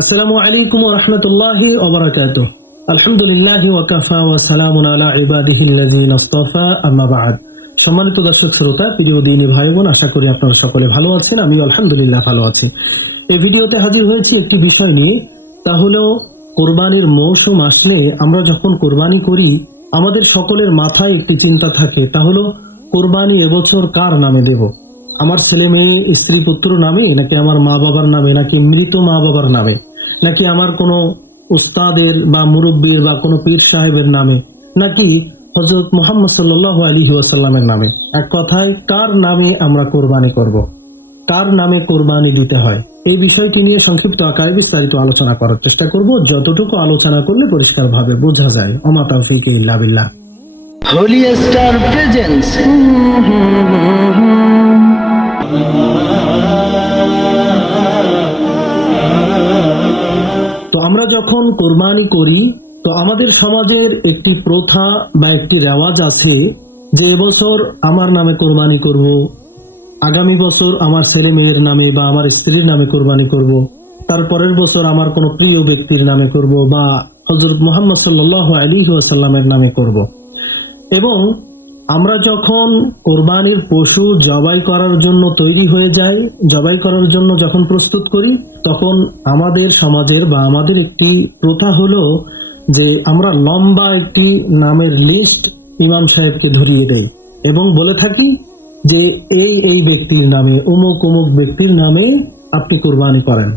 আসসালামু আলাইকুম ওয়া রাহমাতুল্লাহি ওয়া বারাকাতুহু। আলহামদুলিল্লাহি ওয়া কাফা ওয়া সালামুন আলা ইবাদিহিল্লাযিনা ইসতাফা, আম্মা বা'দ। সম্মানিত দর্শক শ্রোতা, প্রিয় দিনী ভাই বোন, আশা করি আপনারা সকলে ভালো আছেন। আমি আলহামদুলিল্লাহ ভালো আছি। এই ভিডিওতে হাজির হয়েছি একটি বিষয় নিয়ে, তা হলো কোরবানির মৌসুম আসলে আমরা যখন কোরবানি করি আমাদের সকলের মাথায় একটি চিন্তা থাকে, তা হলো কোরবানি এবছর কার নামে দেব? আমার ছেলে মেয়ে স্ত্রী পুত্র নামে, নাকি আমার মা বাবার নামে, নাকি মৃত মা বাবার নামে, নাকি আমার কোনো উস্তাদের বা মুরব্বীর বা কোনো পীর সাহেবের নামে, নাকি হযরত মুহাম্মদ সাল্লাল্লাহু আলাইহি ওয়াসাল্লামের নামে? এক কথায় কার নামে আমরা কোরবানি করব, কার নামে কোরবানি দিতে হয়, এই বিষয়টি নিয়ে সংক্ষিপ্ত আকারে বিস্তারিত আলোচনা করার চেষ্টা করব, যতটুকু আলোচনা করলে পরিষ্কারভাবে বোঝা যায়। ওমা তাওফীকি ইল্লা বিল্লাহ। Holi star presence. তো আমরা যখন কোরবানি করি তো আমাদের সমাজের একটি প্রথা বা একটি রেওয়াজ আছে যে এবছর আমার নামে কোরবানি করব, আগামী বছর আমার ছেলে মেয়ের নামে বা আমার স্ত্রীর নামে কোরবানি করব, তারপরের বছর আমার কোনো প্রিয় ব্যক্তির নামে করব বা হযরত মুহাম্মদ সাল্লাল্লাহু আলাইহি ওয়াসাল্লামের নামে করব। এবং আমরা যখন কোরবানির পশু জবাই করার জন্য তৈরি হয়ে যাই, জবাই করার জন্য যখন প্রস্তুত করি, তখন আমাদের সমাজের বা আমাদের একটি প্রথা হলো যে আমরা লম্বা একটি নামের লিস্ট ইমাম সাহেবকে ধরিয়ে দেই এবং বলে থাকি যে এই এই ব্যক্তির নামে, অমুক অমুক ব্যক্তির নামে আপনি কোরবানি করেন।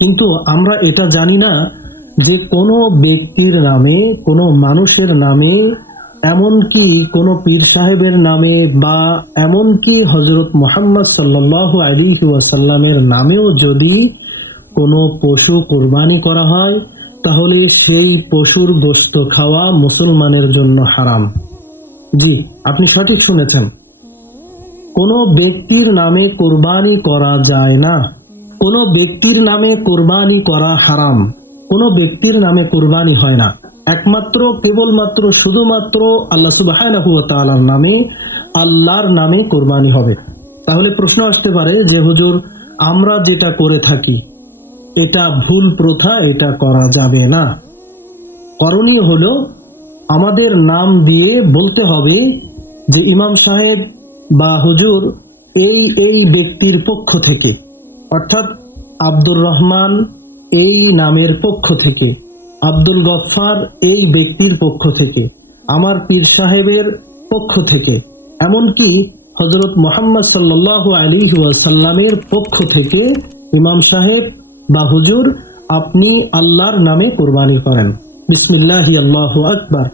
কিন্তু আমরা এটা জানি না যে কোনো ব্যক্তির নামে, কোনো মানুষের নামে, এমনকি কোনো পীর সাহেবের নামে বা এমনকি হযরত মুহাম্মদ সাল্লাল্লাহু আলাইহি ওয়াসাল্লামের নামেও যদি কোনো পশু কোরবানি করা হয় তাহলে সেই পশুর গোশত খাওয়া মুসলমানের জন্য হারাম। জি, আপনি সঠিক শুনেছেন। কোনো ব্যক্তির নামে কোরবানি করা যায় না, কোনো ব্যক্তির নামে কোরবানি করা হারাম, কোনো ব্যক্তির নামে কোরবানি হয় না। একমাত্র কেবলমাত্র শুধুমাত্র আল্লাহ সুবহানাহু ওয়া তাআলার নামে, আল্লাহর নামে কোরবানি হবে। তাহলে প্রশ্ন আসতে পারে যে হুজুর, আমরা যেটা করে থাকি এটা ভুল প্রথা, এটা করা যাবে না। করণীয় হলো আমাদের নাম দিয়ে বলতে হবে যে ইমাম সাহেব বা হুজুর এই এই ব্যক্তির পক্ষ থেকে, অর্থাৎ আব্দুর রহমান এই নামের পক্ষ থেকে, আব্দুল গফফার এই ব্যক্তির পক্ষ থেকে, আমার পীর সাহেবের পক্ষ থেকে, এমনকি হযরত মুহাম্মদ সাল্লাল্লাহু আলাইহি ওয়াসাল্লামের পক্ষ থেকে ইমাম সাহেব বা হুজুর আপনি আল্লাহর নামে কোরবানি করেন। বিসমিল্লাহি আল্লাহু আকবার,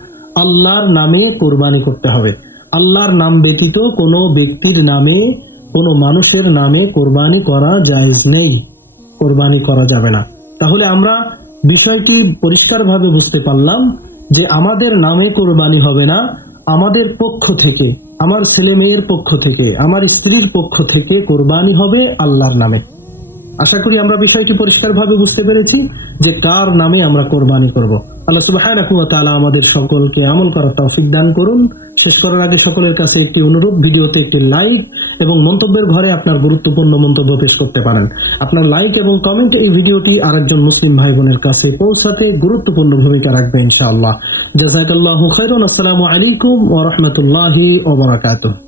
আল্লাহর নামে কোরবানি করতে হবে। আল্লাহর নাম ব্যতীত কোনো ব্যক্তির নামে, কোনো মানুষের নামে কোরবানি করা জায়েজ নেই, কোরবানি করা যাবে না। তাহলে আমরা বিষয়টি পরিষ্কারভাবে বুঝতে পারলাম যে আমাদের নামে কোরবানি হবে না, আমাদের পক্ষ থেকে, আমার ছেলে মেয়ের পক্ষ থেকে, আমার স্ত্রীর পক্ষ থেকে কোরবানি হবে আল্লাহর নামে। আশা করি আমরা বিষয়টি পরিষ্কারভাবে বুঝতে পেরেছি যে কার নামে আমরা কোরবানি করব। আল্লাহ সুবহানাহু ওয়া তাআলা আমাদের সকলকে আমল করার তৌফিক দান করুন। শেষ করার আগে সকলের কাছে একটি অনুরোধ, ভিডিওতে একটি লাইক এবং মন্তব্যের ঘরে আপনার গুরুত্বপূর্ণ মন্তব্য পেশ করতে পারেন। আপনার লাইক এবং কমেন্ট এই ভিডিওটি আরেকজন মুসলিম ভাই বোনের কাছে পৌঁছাতে গুরুত্বপূর্ণ ভূমিকা রাখবে ইনশাআল্লাহ। জাযাকাল্লাহু খাইরান। আসসালামু আলাইকুম ওয়া রাহমাতুল্লাহি ওয়া বারাকাতুহু।